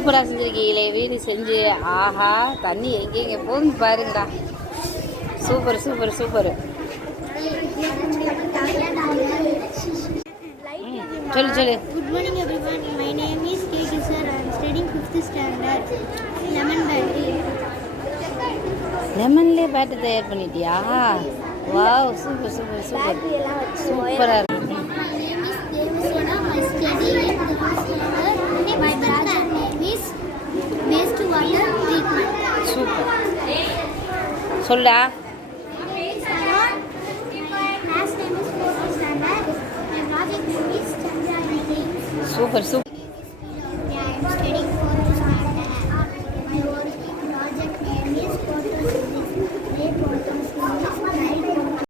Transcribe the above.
சூப்பராக செஞ்சுருக்கீங்களே வீடு செஞ்சு. ஆஹா, தண்ணி எங்கே போகுது பாருங்கடா. Super super super. சொல்லு சொல்லு. Good morning everyone. My name is K. Kisar. I am studying 5th standard. Lemon battery. லெமன்லேயே பேட்டரி தயார் பண்ணிட்டியா? Wow, super super super. சூப்பராக இருக்கு. My name is Devasena. I study in 5th standard. My brother name is Waste Water Treatment. Super. சொல்லா. Last name is 4th standard. My project name is Chandra. Super super.